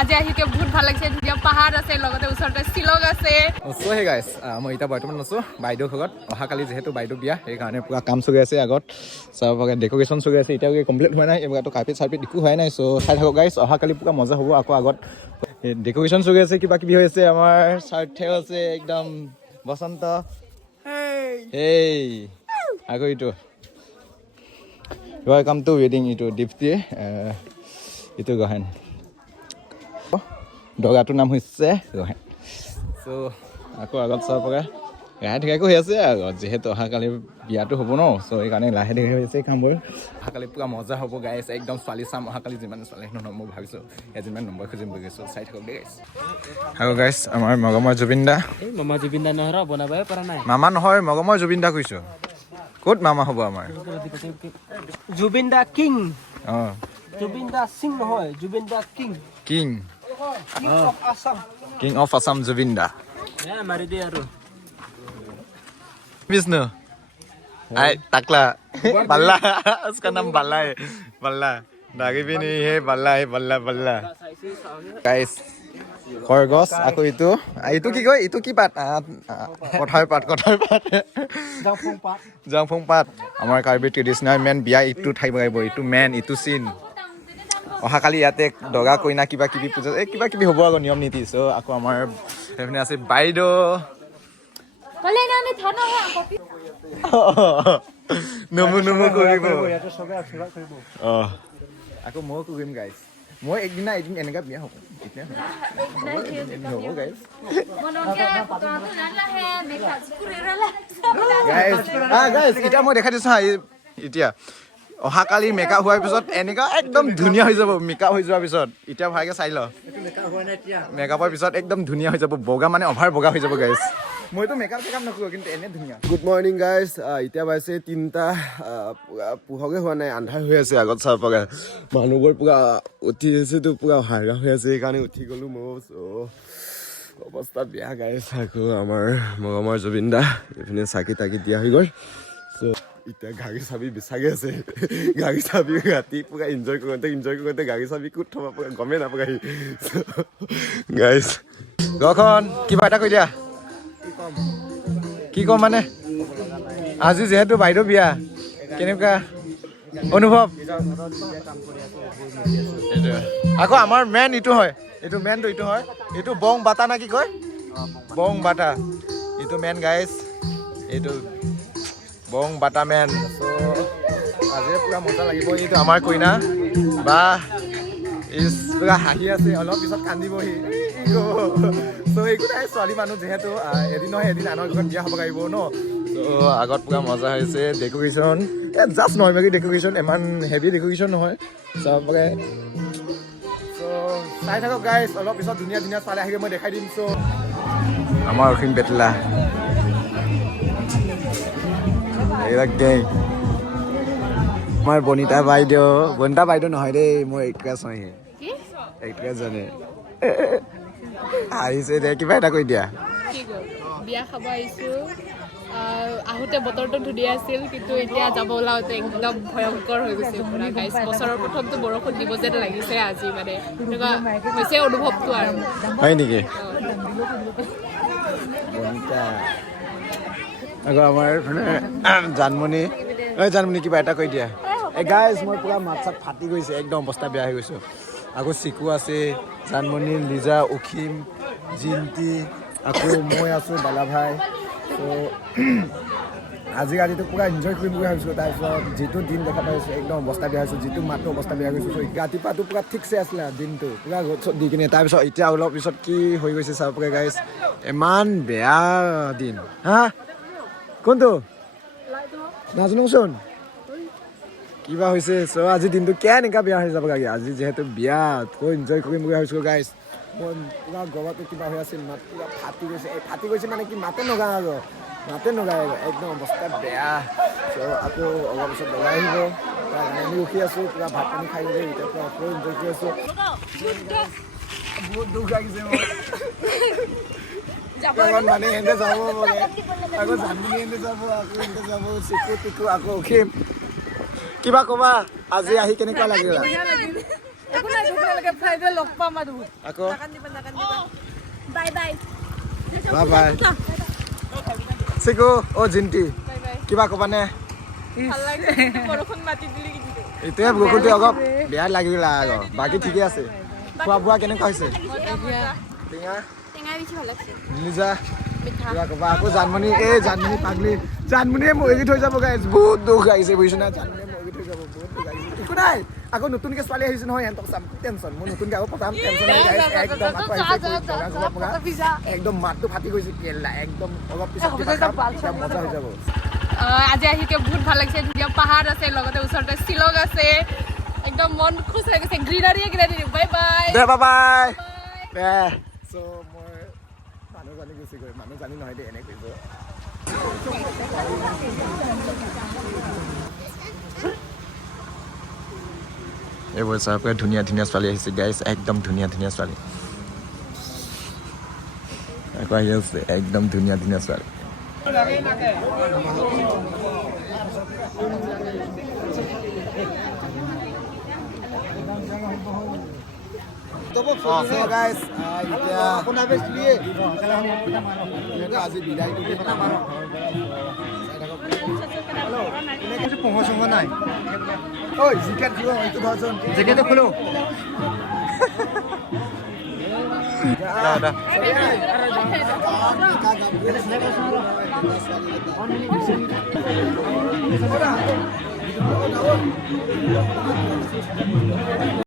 আজি আহিকে বহুত ভাল লাগিছে ধুনীয়া পাহাৰ আছে লগতে ওচৰতে শিলং আছে সো হে গাইছ মই এতিয়া বৰ্তমান আছোঁ বাইদেউ ঘৰত অহাকালি যিহেতু বাইদেউ বিয়া সেইকাৰণে পুৰা কাম চলি আছে আগত চব ডেক'ৰেশ্যন চলি আছে এতিয়ালৈকে কমপ্লিট হোৱা নাই এইবাৰতো কাৰ্পেট চাৰ্পেট একো হোৱাই নাই চ' চাই থাকক গাইছ অহাকালি পুৰা মজা হ'ব আকৌ আগত ডেক'ৰেশ্যন চলি আছে কিবা কিবি হৈ আছে আমাৰ চাৰ্থেও আছে একদম বসন্ত হেই আকৌ এইটো ৱেলকাম টু ৱেডিং এইটো দীপ্তি এইটো গহেন দগাটোৰ নাম হৈছে গহেন চ' আকৌ আগত চাব পৰা লাহে ধীৰেকৈ হৈ আছে আগত যিহেতু অহাকালি বিয়াটো হ'ব ন চ' সেইকাৰণে লাহে ধীৰে হৈ আছে কামবোৰ অহাকালি পুৰা মজা হ'ব গাইছ একদম ছোৱালী চাম অহাকালি যিমান ছোৱালী নহয় মই ভাবিছোঁ এজনমান নম্বৰ খুজিম বুলি কৈছোঁ চাই থাকক দেই গাইছ আৰু গাইছ আমাৰ মগমৰ জুবিন দা মামা জুবিন দা নহয় বনাবই পৰা নাই মামা নহয় মগমৰ জুবিন দা কৈছোঁ ক'ত মামা হ'ব আমাৰ জুবিন দা কিং অঁ জুবিন দা সিং নহয় Zubeen da king king of Assam king of Assam Zubeen da মাৰি দিয়ে আৰু विष्णु आई टकला बल्ला उसका नाम बल्ला है बल्ला दागी भी नहीं है बल्ला बल्ला गाइस खरगोश আকৌ ইটো কি কয় ইটো কি পাত কঠাৰ পাত জাংফং পাত আমাৰ কাৰ্বি ট্ৰেডিচনেল মেন বিয়া ইটো ঠাই বগাইব ইটো মেন ইটো চিন অহাকালি ইয়াতে দগা কইনা কিবা কিবি পূজা কিবা কিবি হ'ব আকৌ নিয়ম নীতি চ' আকৌ আমাৰ সেইপিনে আছে বাইদেউ নমু কৰিব আকৌ মই কৰিম গাইছ মই এদিন এনেকা বিয়া হ'ব হ'ব গাইছ গাইছ এতিয়া মই দেখাই দিছোঁ হা এতিয়া অহাকালি মেকআপ হোৱাৰ পিছত এনেকা একদম ধুনীয়া হৈ যাব মেকআপ হৈ যোৱাৰ পিছত এতিয়া ভালকৈ চাই ল মেকআপৰ পিছত একদম ধুনীয়া হৈ যাব বগা মানে অভাৰ বগা হৈ যাব গাইছ মইতো মেকআপ চেকআপ নকৰোঁ কিন্তু এনে ধুনীয়া গুড মৰ্ণিং গাইজ এতিয়া পাইছে 3টা পোহৰকে হোৱা নাই আন্ধাৰ হৈ আছে আগত চাব পাগে মানুহবোৰ পুৰা উঠি আছেতো পুৰা হাইৰা হৈ আছে সেইকাৰণে উঠি গ'লোঁ মই অৱস্থা বেয়া গাইজ আকৌ আমাৰ মগমৰ জুবিন দা এইপিনে চাকি তাকি দিয়া হৈ গ'ল চ' এতিয়া গাড়ী চাবি বিচাৰি আছে গাড়ী চাবি ৰাতি পুৰা এনজয় কৰোঁতে গাড়ী চাবি ক'ত থ'ব পুৰা গমেই নাপায় গাইজ গখন কিবা এটা কৈ দিয়া কি ক'ম মানে আজি যিহেতু বাইদেউ বিয়া কেনেকুৱা অনুভৱ আকৌ আমাৰ মেইন ইটো হয় এইটো মেইনটো ইটো হয় এইটো বং বাটা না কি কয় বং বাটা এইটো মেইন গাইজ এইটো বং বাটা মেন চ' আজি পুৰা মজা লাগিব এইটো আমাৰ কইনা বা ইজ পুৰা হাঁহি আছে অলপ পিছত কান্দিবহি চ' একো নাই ছোৱালী মানুহ যিহেতু এদিন নহয় এদিন আনৰ ঘৰত বিয়া হ'ব পাৰিব ন চ' আগত পুৰা মজা হৈছে ডেক'ৰেশ্যন জাষ্ট নৰ্মেলি ডেক'ৰেশ্যন ইমান হেভি ডেক'ৰেশ্যন নহয় চবকে চ' চাই থাকক গাইজ অলপ পিছত ধুনীয়া ধুনীয়া ছোৱালী আহিলে মই দেখাই দিম চ' আমাৰ অসীম বেটলা এইবিলাক দেই আমাৰ বনিতা বাইদেউ নহয় দেই মই এক্ট্ৰেছ হয় এক্ট্ৰেছ জানে আহিছে দে কিবা এটা কৈ দিয়া বিয়া খাব আহিছোঁ আহোঁতে বতৰটো ধুনীয়া আছিল কিন্তু এতিয়া যাব ওলাওঁতে একদম ভয়ংকৰ হৈ গৈছে পুৰা গাইছ বছৰৰ প্ৰথমটো বৰষুণ দিব যেন লাগিছে আজি মানে এনেকুৱা হৈছে অনুভৱটো আৰু হয় নেকি বনিতা আকৌ আমাৰ জানমণি কিবা এটা কৈ দিয়া গাইজ মই পুৰা মাত চাত ফাটি গৈছে একদম অৱস্থা বেয়া হৈ গৈছোঁ আকৌ চিকু আছে জানমণি লিজা অসীম জিন্তি আকৌ মই আছোঁ বালা ভাই ত' আজি ৰাতিটো পুৰা এনজয় কৰিম বুলি ভাবিছোঁ তাৰপিছত যিটো দিন দেখা পাইছোঁ একদম অৱস্থা বেয়া হৈছোঁ যিটো মাতো অৱস্থা বেয়া গৈছোঁ ৰাতিপুৱাটো পুৰা ঠিকছে আছিলে দিনটো পুৰা ৰ'দ চদ দি কিনে তাৰপিছত এতিয়া অলপ পিছত কি হৈ গৈছে চাব পাৰে গাইজ ইমান বেয়া দিন হা কোনটো নাজানোচোন কিবা হৈছে চ' আজি দিনটো কেনেকুৱা বেয়া হৈ যাব লাগে আজি যিহেতু বিয়া কৈ এনজয় কৰিম বুলি ভাবিছোঁ গাইজ মই পুৰা গৰমটো কিবা হৈ আছিল মাত পুৰা ফাটি গৈছে মানে কি মাতে নগায় আৰু একদম অৱস্থা বেয়া চ' আকৌ অলপ পিছত লগাই আহিব আমি ৰখি আছোঁ পুৰা ভাত পানী খাই গ'লে এতিয়া পুৰা আকৌ এনজয় কৰি আছোঁ বহুত দুখ লাগিছে মানে এনে যাব বোলে আকৌ জানমণি এনে যাব আকৌ এনে যাব চিকু টিকু আকৌ অসীম কিবা ক'বা আজি আহি কেনেকুৱা লাগিল একো নাই তোমালোকে ফ্ৰাইডে লগ পাম আৰু আকৌ bye bye bye bye chiku অ' জিন্তি কিবা ক'বানে ভাল লাগে বৰষুণ মাতি দিলি কিন্তু এতিয়া বৰষুণটো অলপ বেয়া লাগিল আকৌ বাকী ঠিকে আছে খোৱা বোৱা কেনেকুৱা হৈছে টেঙা বেছি ভাল লাগিছে লিজা কিবা ক'বা আকৌ জানমণি এই জানমণি পাগলি জানমণিয়ে মৰি থৈ যাব গাইছ বহুত দুখ আহিছে বুজিছো না জানমণিয়ে মৰি থৈ যাব বহুত দুখ আহিছে একো নাই আকৌ নতুনকে ছোৱালী আহিছে নহয় সিহঁতক চাম টেনশ্যন মোৰ নতুনকে আকৌ প্ৰথম টেনশ্যন হৈ যায় একদম আকৌ আহিছে একদম মাতটো ফাটি গৈছে কেলা একদম অলপ পিছত মজা হৈ যাব আজি আহিকে বহুত ভাল লাগিছে ধুনীয়া পাহাৰ আছে লগতে ওচৰতে শ্বিলং আছে একদম মন খুশ হৈ গৈছে গ্ৰীনাৰী বাই বাই দে বাই বাই দে চ' মই মানুহ জানি গুচি গৈ মানুহ জানি নহয় দেই এনে কৰিব এইবোৰ চাবলৈ ধুনীয়া ধুনীয়া ছোৱালী আহিছে গাইছ একদম ধুনীয়া ধুনীয়া ছোৱালী আকৌ আহি আছে একদম ধুনীয়া ধুনীয়া ছোৱালী আজি বিদায় পঢ়া চঙা নাই ঐ জিকেট দিব এইটো ধৰচোন জেকেটটো খোলো